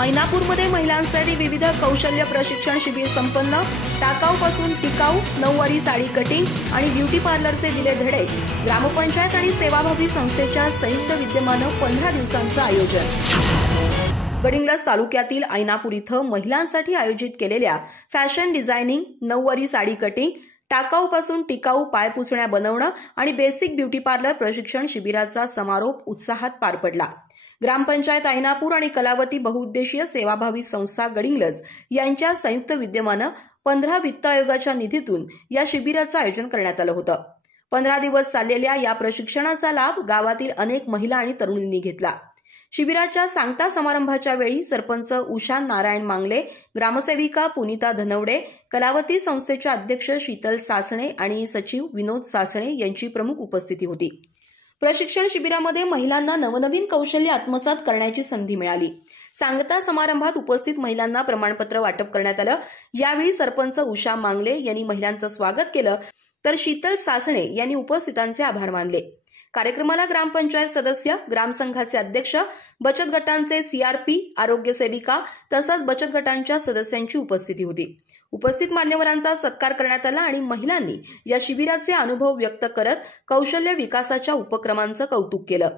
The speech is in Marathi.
ऐनापूरमध्ये महिलांसाठी विविध कौशल्य प्रशिक्षण शिबिर संपन्न। टाकाऊपासून टिकाऊ, नऊवारी साडी कटिंग आणि ब्युटी पार्लरचे दिले धडे। ग्रामपंचायत आणि सेवाभावी संस्थेच्या संयुक्त विद्यमानं 15 दिवसांचं आयोजन। गडिंग्लज तालुक्यातील ऐनापूर इथं महिलांसाठी आयोजित केलेल्या फॅशन डिझायनिंग, नऊवारी साडी कटिंग, टाकाऊपासून टिकाऊ पायपुसण्या बनवणं आणि बेसिक ब्युटी पार्लर प्रशिक्षण शिबिराचा समारोप उत्साहात पार पडला। ग्रामपंचायत ऐनापूर आणि कलावती बहुउद्देशीय सेवाभावी संस्था गडिंग्लज यांच्या संयुक्त विद्यमानं 15 वित्त आयोगाच्या निधीतून या शिबिराचं आयोजन करण्यात आलं होतं। 15 दिवस चाललेल्या या प्रशिक्षणाचा लाभ गावातील अनेक महिला आणि तरुणींनी घेतला। शिबिराच्या सांगता समारंभाच्या वेळी सरपंच उषा नारायण मांगले, ग्रामसेविका पुनीता धनवडे, कलावती संस्थेच्या अध्यक्ष शीतल सासणे आणि सचिव विनोद सासणे यांची प्रमुख उपस्थिती होती। प्रशिक्षण शिबिरामध्ये महिलांना नवनवीन कौशल्य आत्मसात करण्याची संधी मिळाली। सांगता समारंभात उपस्थित महिलांना प्रमाणपत्र वाटप करण्यात आलं। यावेळी सरपंच उषा मांगले यांनी महिलांचं स्वागत केलं, तर शीतल सासणे यांनी उपस्थितांचे आभार मानले। कार्यक्रमाला ग्रामपंचायत सदस्य, ग्रामसंघाचे अध्यक्ष, बचत गटांचे सीआरपी, आरोग्य सेविका तसंच बचत गटांच्या सदस्यांची उपस्थिती होती। उपस्थित मान्यवरांचा सत्कार करण्यात आला आणि महिलांनी या शिबिराचे अनुभव व्यक्त करत कौशल्य विकासाच्या उपक्रमांचं कौतुक केलं।